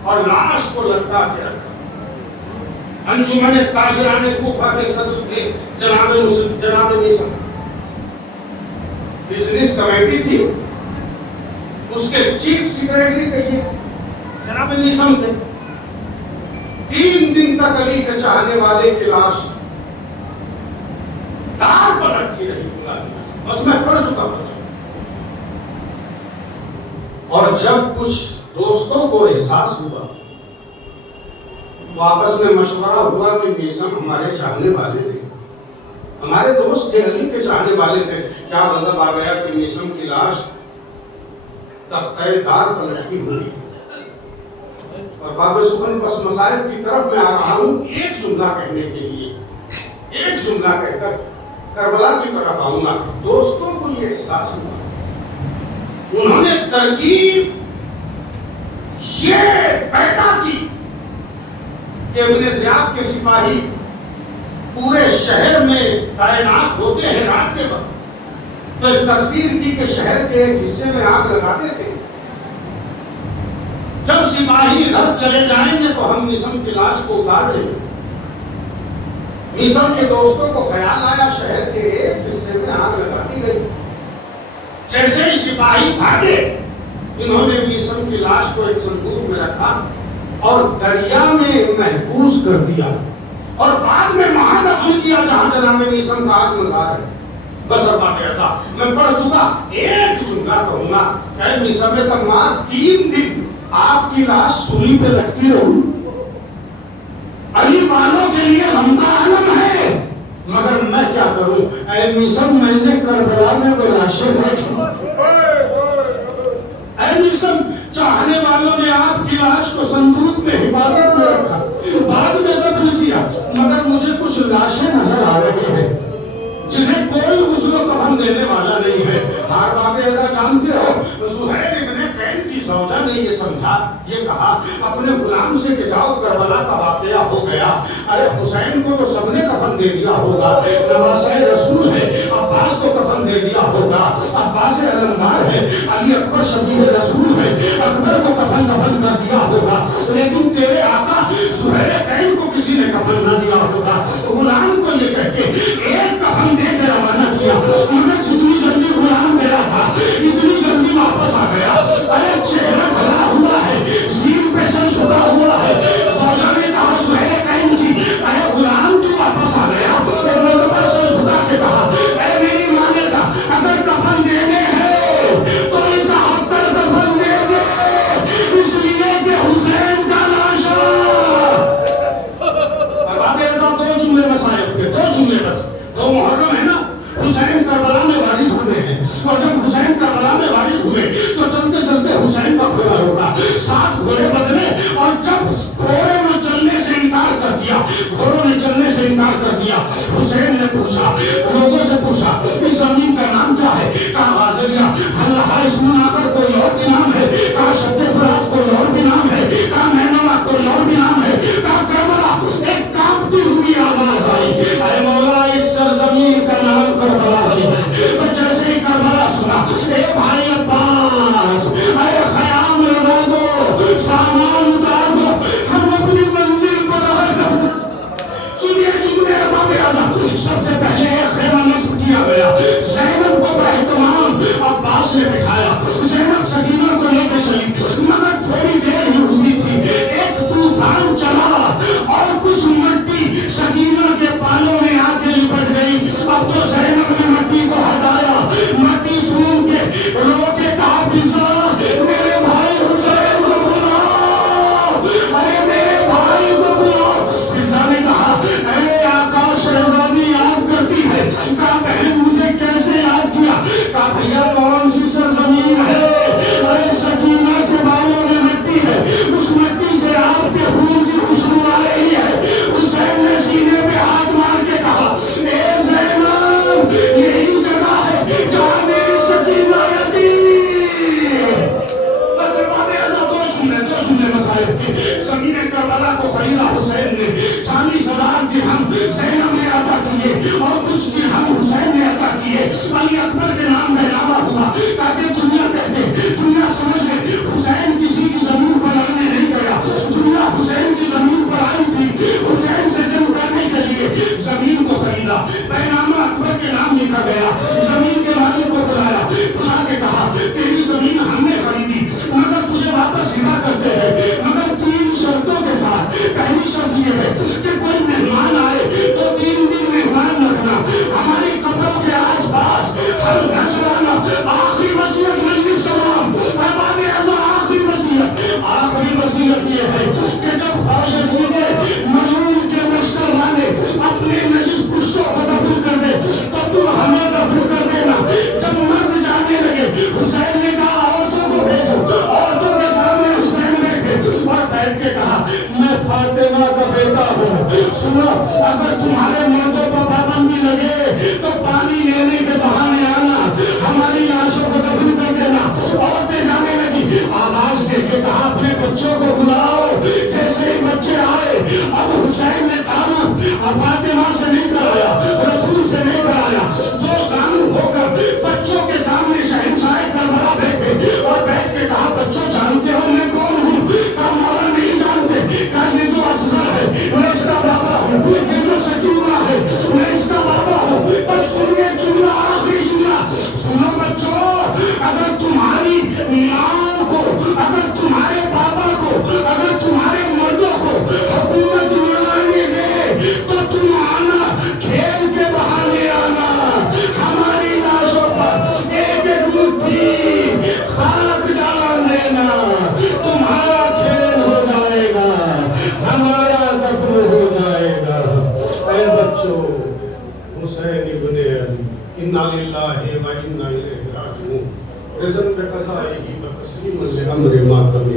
اور لاش کو لٹکا کے رکھا. انجمن تاجران کوفہ کے صدر تھے جناب میثم. بزنس کمیٹی تھی، اس کے چیف سیکریٹری کہیے جناب میثم تھے. 3 دن تک علی کے چاہنے والے کی لاش تار پر رکھی رہی. بس میں پڑھ چکا تھا. اور جب کچھ دوستوں کو احساس ہوا تو آپس میں مشورہ ہوا کہ میثم ہمارے چاہنے والے تھے، ہمارے دوست تھے، علی کے چاہنے والے تھے. کیا غضب آ گیا کہ میثم کی لاش تختہ دار پر لٹکی ہوئی. اور باب سخن پس مصائب کی طرف میں آ رہا ہوں ایک جملہ کہنے کے لیے. ایک جملہ کہہ کر کربلا کی طرف آؤں گا. دوستوں کو یہ احساس ہوا، انہوں نے ترکیب یہ پیدا کی کہ ابن زیاد کے سپاہی پورے شہر میں تعینات ہوتے ہیں رات کے وقت، تو ایک تدبیر کی کہ شہر کے ایک حصے میں آگ لگاتے تھے. جب سپاہی گھر چلے جائیں گے تو ہم میثم کی لاش کو اتار لیں گے. میثم کے دوستوں کو خیال آیا شہر کے ایک حصے میں آگ لگاتی گئی. جیسے ہی سپاہی بھاگے انہوں نے میثم کی لاش کو ایک صندوق میں رکھا اور دریا میں محفوظ کر دیا اور بعد میں وہاں دفن کیا جہاں جناب میثم کا آج مزار ہے. بس اب بات ایسا میں پڑھ چکا. ایک جملہ کہوں گا کہ میثم تمام 3 دن آپ کی لاش سولی پہ لٹکی رہی. علی والوں کے لیے غم کا عالم ہے، مگر میں کیا کروں. اے میثم میں نے کربلا میں وہ لاشیں دیکھی. اے میثم چاہنے والوں نے آپ کی لاش کو صندوق میں حفاظت میں رکھا، بعد میں دفن کیا، مگر مجھے کچھ لاشیں نظر آ رہی ہیں جنہیں کوئی غسل و کفن دینے والا نہیں ہے. ہر واقعہ ایسا جانتے ہو زہیر ابن قین کی زوجہ نے یہ سمجھا، یہ کہا اپنے غلام سے کہ جاؤ کربلا کا واقعہ ہو گیا، ارے حسین کو تو سب نے کفن دے دیا ہوگا، نواسہ رسول ہے عباس کو کفن دے دیا ہوگا، عباس علمدار ہے، علی اکبر شبیہ رسول ہے، اکبر کو کفن کر دیا ہوگا، لیکن تیرے آقا زہیر قین کو کسی نے کفن نہ دیا ہوگا. غلام کو یہ کہہ کے ایک کفن دے کے روانہ کیا، مگر جتنی جلدی غلام گیا تھا اتنی جلدی واپس آ گیا. ارے چہرہ بھلا ہوا ہے، سیر پہ سر چھپا ہوا ہے. زوجہ نے کہا زہیر قین کی ارے غلام تو واپس آ گیا. مرتبہ سر جھکا کے کہا اے میری ماں نے کہا اگر کفن دینے ہیں تو ان کا حق تر کفن دے دے، اس لیے کہ حسین کا لاشا. اب ایسا 2 جملے بس آئے تھے، 2 جملے بس. 2 محرم ہے نا، حسین کربلا میں وارد ہوئے ہیں، اور جب حسین کربلا میں وارد ہوئے تو چند تاکہ دنیا کہتے دنیا سمجھ لے حسین کسی کی زمین پر لڑنے نہیں گیا، دنیا حسین کی زمین پر آئی تھی، حسین سے جنگ کرنے کے لیے زمین کو خریدا، پیغام اکبر کے نام لکھا گیا، زمین کے مالک کو بلایا، بلا کے کہا تیری زمین ہم نے خریدی مگر تجھے واپس ہدا کرتے ہیں، مگر 3 شرطوں کے ساتھ۔ پہلی شرط یہ ہے کہ کوئی مہمان آئے تو 3 دن مہمان رکھنا، ہماری قبروں کے آس پاس ہم نہ چلانا، آخری وصیت مجلس تمام احباب اعزاز، آخری وصیت یہ ہے کہ جب فوج عظیم مجنون کے لشکر والے اپنے نجس پشتوں کو دفن کر دے تو تم ہمیں دفن کر دینا۔ جب مرد جانے لگے حسین نے کہا عورتوں کو بھیجو، عورتوں کے سامنے حسین بیٹھے اور بیٹھ کے کہا میں فاطمہ کا بیٹا ہوں، سنو اگر تمہارے مردوں پر پابندی لگے تو پانی لینے کے بہانے آنا، ہماری لاشوں کو دفن کر دینا۔ عورتیں جانے لگی، آواز دے کے کہا اپنے بچوں کو بلاؤ، جیسے ہی بچے آئے اب حسین نے تعارف فاطمہ سے نہیں کرایا، رسول سے نہیں کرایا، 2 زانو ہو کر بچوں کے سامنے شہنشاہ کربلا بیٹھے اور بیٹھ کے کہا بچوں جانتے ہو میں کون ہوں؟ کہا مولا نہیں جانتے، کہا یہ جو اصغر ہے میں اس کا بابا ہوں، یہ جو سکینہ ہے میں اس کا بابا ہوں۔ بس سنیے جملہ، آخری جملہ سنو بچوں، اگر تمہاری ماں کو، اگر تمہارے بابا کو، اگر تمہارے مردوں کو حکومت میں آنے دے تو تم آنا، کھیل کے بہانے آنا، ہماری لاشوں پر ایک ایک مٹھی خاک ڈال دینا، تمہارا کھیل ہو جائے گا، ہمارا دفن ہو جائے گا۔ اے بچوں، حسین ابن علی انا للہ و انا الیہ راجعون رزق بقضائہ و تسلیم لامر ما قضی۔